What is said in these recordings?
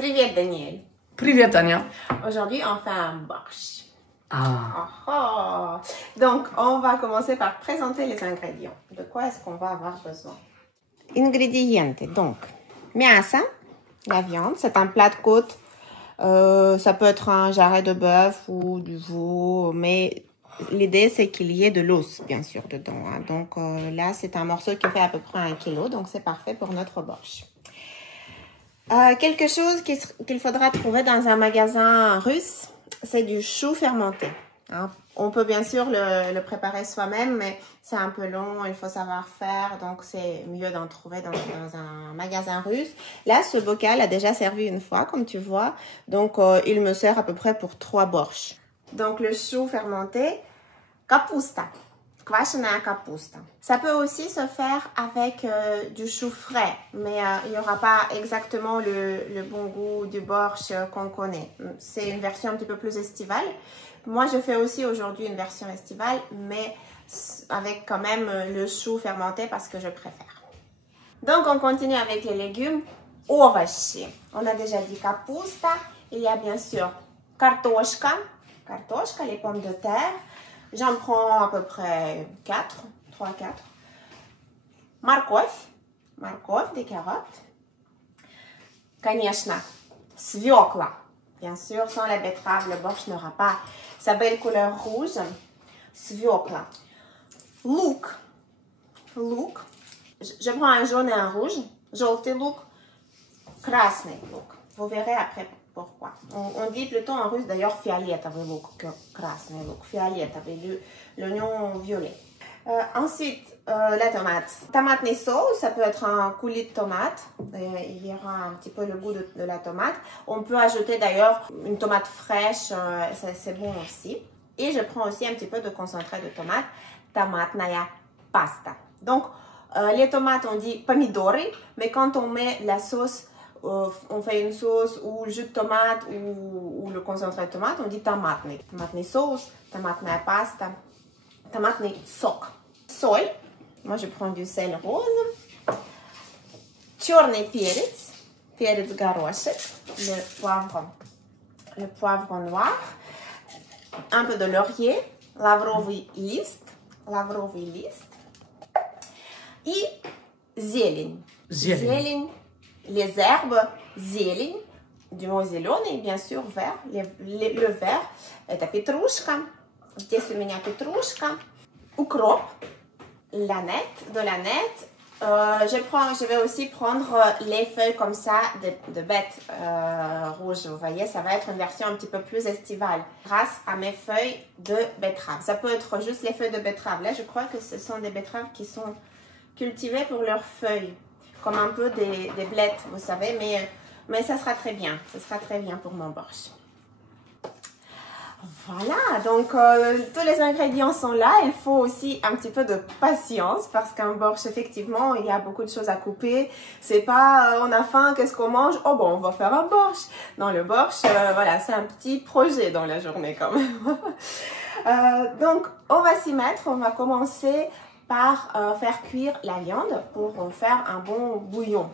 Привет, Daniel. Привет, Anya. Aujourd'hui, on fait un borsch. Ah. Oh. Donc, on va commencer par présenter les ingrédients. De quoi est-ce qu'on va avoir besoin? Ingredientes. Donc, мясо, la viande, c'est un plat de côte. Ça peut être un jarret de bœuf ou du veau, mais l'idée, c'est qu'il y ait de l'os, bien sûr, dedans. Hein. Donc là, c'est un morceau qui fait à peu près 1 kilo, donc c'est parfait pour notre borsch. Quelque chose qu'il faudra trouver dans un magasin russe, c'est du chou fermenté. Hein. On peut bien sûr le préparer soi-même, mais c'est un peu long, il faut savoir faire, donc c'est mieux d'en trouver dans un magasin russe. Là, ce bocal a déjà servi une fois, comme tu vois, donc il me sert à peu près pour 3 borshs. Donc le chou fermenté, kapusta, kvašeная kapusta. Ça peut aussi se faire avec du chou frais, mais il n'y aura pas exactement le bon goût du borsch qu'on connaît. C'est une version un petit peu plus estivale. Moi, je fais aussi aujourd'hui une version estivale, mais avec quand même le chou fermenté parce que je préfère. Donc, on continue avec les légumes. Овощи. On a déjà dit kapusta. Il y a bien sûr картошка, les pommes de terre. J'en prends à peu près 3-4. Морковь, des carottes. Конечно, свекла. Bien sûr, sans la betterave, le borsch n'aura pas sa belle couleur rouge. Свекла. Лук. Je prends un jaune et un rouge. Желтый лук. Красный лук. Vous verrez après pourquoi. On dit plutôt en russe d'ailleurs фиолетовый лук que красный лук. Фиолетовый, l'oignon violet. Ensuite, la tomate. Tomatный sauce, ça peut être un coulis de tomate. Il y aura un petit peu le goût de la tomate. On peut ajouter d'ailleurs une tomate fraîche, c'est bon aussi. Et je prends aussi un petit peu de concentré de tomate. Tomatная pasta. Donc, les tomates, on dit pomidori, mais quand on met la sauce, on fait une sauce ou le jus de tomate ou le concentré de tomate, on dit tomatный. Tomatный sauce, tomatная pasta, tomatный сок. Соль. Moi, je prends du sel rose. Черный перец. Перец горошек. Le poivre noir. Un peu de laurier. Лавровый лист. Et зелень. Les herbes, зелень, du mot зеленый, bien sûr, vert, le vert. Это петрушка. Здесь у меня петрушка. Укроп. De la nette. Je vais aussi prendre les feuilles comme ça de bêtes rouges. Vous voyez, ça va être une version un petit peu plus estivale grâce à mes feuilles de betterave. Ça peut être juste les feuilles de betterave. Là, je crois que ce sont des betteraves qui sont cultivées pour leurs feuilles. Comme un peu des blettes, vous savez, mais ça sera très bien. Ça sera très bien pour mon borsch. Voilà, donc tous les ingrédients sont là. Il faut aussi un petit peu de patience parce qu'un borsch, effectivement, il y a beaucoup de choses à couper. C'est pas on a faim, qu'est-ce qu'on mange? Oh bon, on va faire un borsch. Non, le borsch, voilà, c'est un petit projet dans la journée quand même. Donc, on va s'y mettre. On va commencer par faire cuire la viande pour faire un bon bouillon.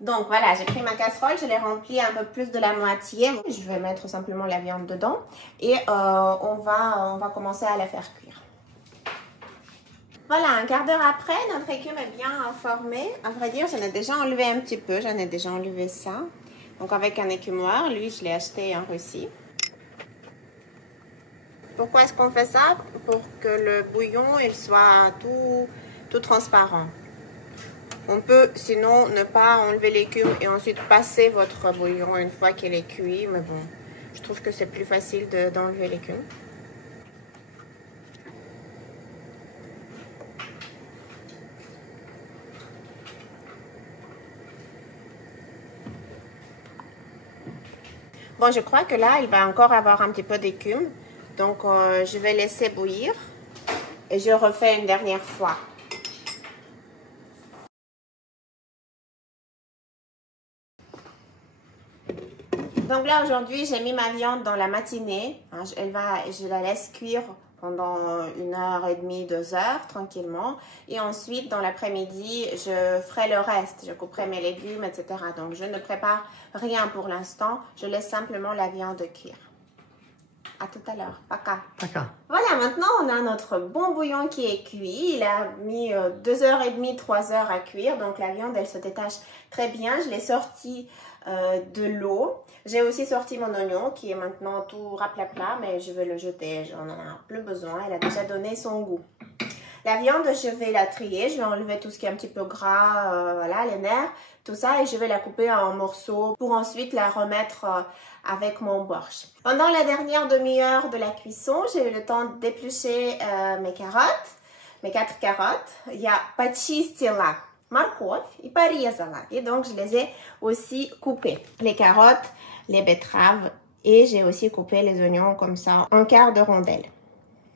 Donc voilà, j'ai pris ma casserole, je l'ai remplie un peu plus de la moitié. Je vais mettre simplement la viande dedans et on va commencer à la faire cuire. Voilà, un quart d'heure après, notre écume est bien formée. À vrai dire, j'en ai déjà enlevé un petit peu, j'en ai déjà enlevé ça. Donc avec un écumoire, lui je l'ai acheté en Russie. Pourquoi est-ce qu'on fait ça? Pour que le bouillon il soit tout transparent. On peut sinon ne pas enlever l'écume et ensuite passer votre bouillon une fois qu'il est cuit. Mais bon, je trouve que c'est plus facile d'enlever l'écume. Bon, je crois que là, il va encore avoir un petit peu d'écume. Donc, je vais laisser bouillir et je refais une dernière fois. Donc là, aujourd'hui, j'ai mis ma viande dans la matinée. Je la laisse cuire pendant 1h30, 2 heures tranquillement. Et ensuite, dans l'après-midi, je ferai le reste. Je couperai mes légumes, etc. Donc, je ne prépare rien pour l'instant. Je laisse simplement la viande cuire. À tout à l'heure. Paka. Paka. Voilà, maintenant, on a notre bon bouillon qui est cuit. Il a mis 2h30, 3 heures à cuire. Donc, la viande, elle se détache très bien. Je l'ai sorti de l'eau. J'ai aussi sorti mon oignon qui est maintenant tout raplapla, mais je vais le jeter. J'en ai plus besoin. Elle a déjà donné son goût. La viande, je vais la trier. Je vais enlever tout ce qui est un petit peu gras, voilà, les nerfs, tout ça. Et je vais la couper en morceaux pour ensuite la remettre avec mon borscht. Pendant la dernière demi-heure de la cuisson, j'ai eu le temps d'éplucher mes carottes, mes 4 carottes. Я почистила морковь и порезала. Et donc, je les ai aussi coupées. Les carottes, les betteraves et j'ai aussi coupé les oignons comme ça en quart de rondelles.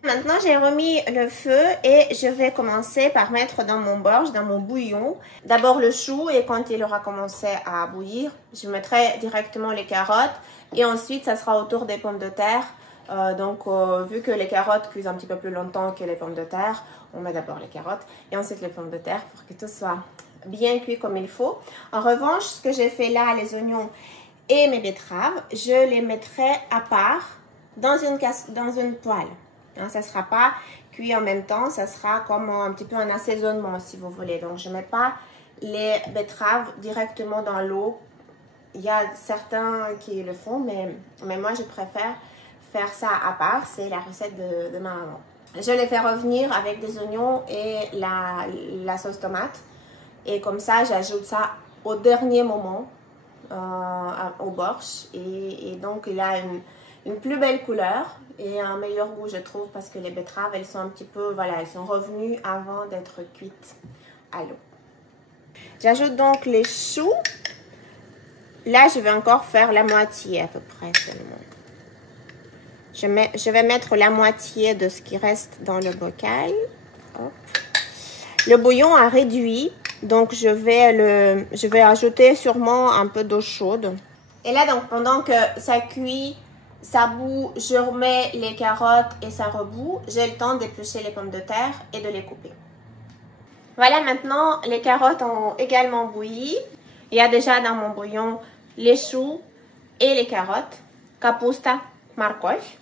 Maintenant, j'ai remis le feu et je vais commencer par mettre dans mon borscht, dans mon bouillon, d'abord le chou et quand il aura commencé à bouillir, je mettrai directement les carottes et ensuite, ça sera au tour des pommes de terre. Vu que les carottes cuisent un petit peu plus longtemps que les pommes de terre, on met d'abord les carottes et ensuite les pommes de terre pour que tout soit bien cuit comme il faut. En revanche, ce que j'ai fait là, les oignons et mes betteraves, je les mettrai à part dans une poêle. Hein, ça ne sera pas cuit en même temps, ça sera comme un petit peu un assaisonnement si vous voulez. Donc, je ne mets pas les betteraves directement dans l'eau. Il y a certains qui le font, mais moi, je préfère faire ça à part. C'est la recette de ma maman. Je les fais revenir avec des oignons et la sauce tomate. Et comme ça, j'ajoute ça au dernier moment au borscht. Et donc, il a une plus belle couleur et un meilleur goût, je trouve, parce que les betteraves, elles sont un petit peu, voilà, elles sont revenues avant d'être cuites à l'eau. J'ajoute donc les choux. Là, je vais encore faire la moitié à peu près seulement. Je vais mettre la moitié de ce qui reste dans le bocal. Hop. Le bouillon a réduit, donc je vais ajouter sûrement un peu d'eau chaude. Et là, donc, pendant que ça cuit, ça bout, je remets les carottes et ça rebout. J'ai le temps d'éplucher les pommes de terre et de les couper. Voilà, maintenant, les carottes ont également bouilli. Il y a déjà dans mon bouillon les choux et les carottes. Kapusta, mорковь.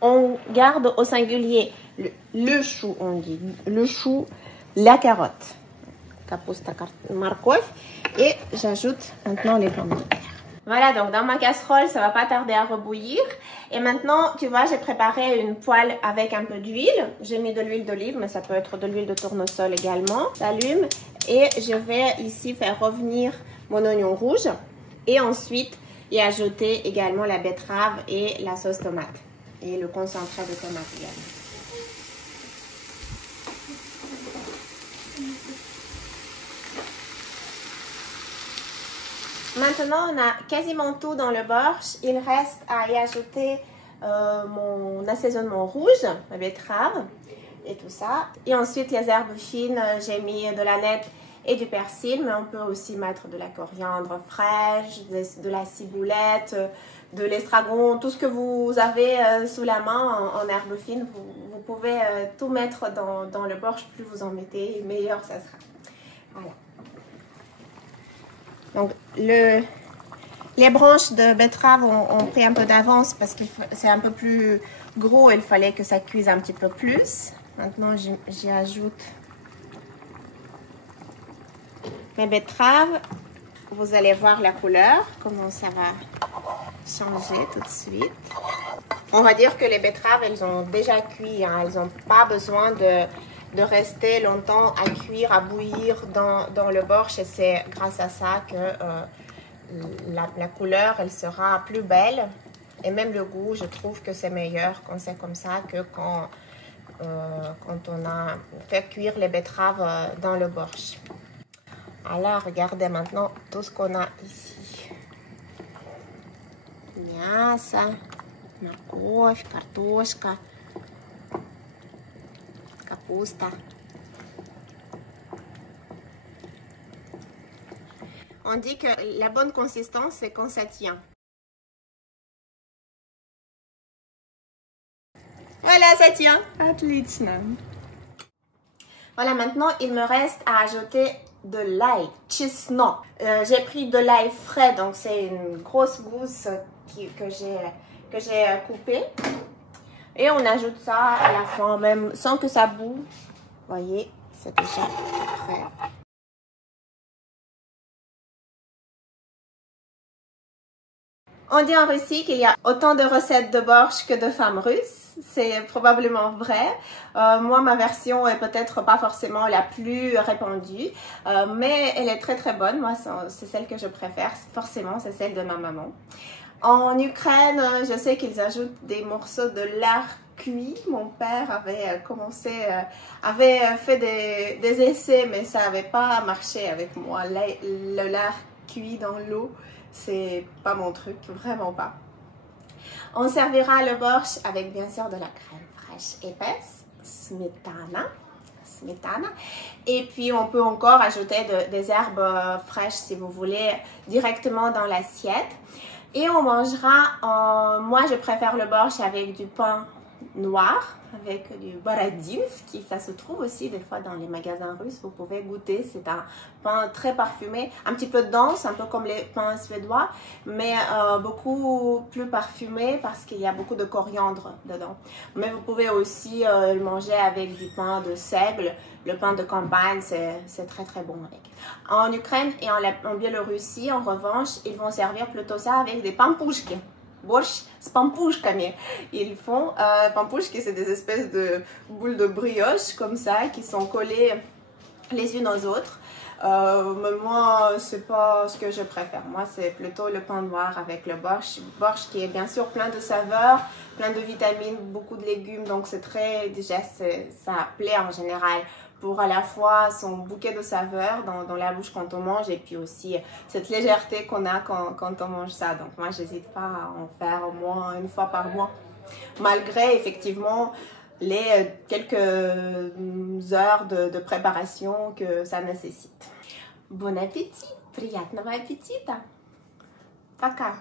On garde au singulier le chou, on dit. Le chou, la carotte. Kapusta, mорковь. Et j'ajoute maintenant les pommes de terre. Voilà, donc dans ma casserole, ça va pas tarder à rebouillir. Et maintenant, tu vois, j'ai préparé une poêle avec un peu d'huile. J'ai mis de l'huile d'olive, mais ça peut être de l'huile de tournesol également. J'allume et je vais ici faire revenir mon oignon rouge. Et ensuite, y ajouter également la betterave et la sauce tomate. Et le concentré de tomate également. Maintenant, on a quasiment tout dans le borscht. Il reste à y ajouter mon assaisonnement rouge, la betterave et tout ça. Et ensuite, les herbes fines, j'ai mis de l'aneth et du persil, mais on peut aussi mettre de la coriandre fraîche, de la ciboulette, de l'estragon, tout ce que vous avez sous la main en herbes fines. Vous pouvez tout mettre dans le borscht. Plus vous en mettez, meilleur ça sera. Voilà. Donc, les branches de betterave ont pris un peu d'avance parce que c'est un peu plus gros. Il fallait que ça cuise un petit peu plus. Maintenant, j'y ajoute mes betteraves. Vous allez voir la couleur, comment ça va changer tout de suite. On va dire que les betteraves, elles ont déjà cuit. Hein. Elles n'ont pas besoin de rester longtemps à cuire, à bouillir dans le borscht. Et c'est grâce à ça que la couleur, elle sera plus belle. Et même le goût, je trouve que c'est meilleur quand c'est comme ça que quand on a fait cuire les betteraves dans le borscht. Alors, regardez maintenant tout ce qu'on a ici. Мясо, морковь, картошка, капуста. On dit que la bonne consistance, c'est quand ça tient. Voilà, ça tient. Отлично. Voilà, maintenant, il me reste à ajouter de l'ail, чеснок. J'ai pris de l'ail frais, donc c'est une grosse gousse que j'ai coupée. Et on ajoute ça à la fin, même sans que ça boue. Vous voyez, c'est déjà prêt. On dit en Russie qu'il y a autant de recettes de borsch que de femmes russes. C'est probablement vrai. Moi, ma version est peut-être pas forcément la plus répandue, mais elle est très très bonne. Moi, c'est celle que je préfère. Forcément, c'est celle de ma maman. En Ukraine, je sais qu'ils ajoutent des morceaux de lard cuit. Mon père avait fait des essais, mais ça n'avait pas marché avec moi. Le lard cuit dans l'eau, c'est pas mon truc, vraiment pas. On servira le borsch avec bien sûr de la crème fraîche épaisse, smetana. Et puis on peut encore ajouter des herbes fraîches si vous voulez directement dans l'assiette. Et on mangera, moi je préfère le borsch avec du pain noir, avec du borodinsky, ça se trouve aussi des fois dans les magasins russes, vous pouvez goûter, c'est un pain très parfumé, un petit peu dense, un peu comme les pains suédois, mais beaucoup plus parfumé parce qu'il y a beaucoup de coriandre dedans. Mais vous pouvez aussi le manger avec du pain de seigle, le pain de campagne, c'est très très bon avec. En Ukraine et en Biélorussie, en revanche, ils vont servir plutôt ça avec des pampouchki. Борщ с пампушками. Ils font pampouchki, c'est des espèces de boules de brioche comme ça qui sont collées les unes aux autres. Mais moi, c'est pas ce que je préfère. Moi, c'est plutôt le pain noir avec le borsch. Borsch qui est bien sûr plein de saveurs, plein de vitamines, beaucoup de légumes. Donc, c'est très digeste. Ça plaît en général pour à la fois son bouquet de saveurs dans la bouche quand on mange et puis aussi cette légèreté qu'on a quand on mange ça. Donc moi, j'hésite pas à en faire au moins une fois par mois, malgré effectivement les quelques heures de préparation que ça nécessite. Bon appétit, приятного аппетита. Пока.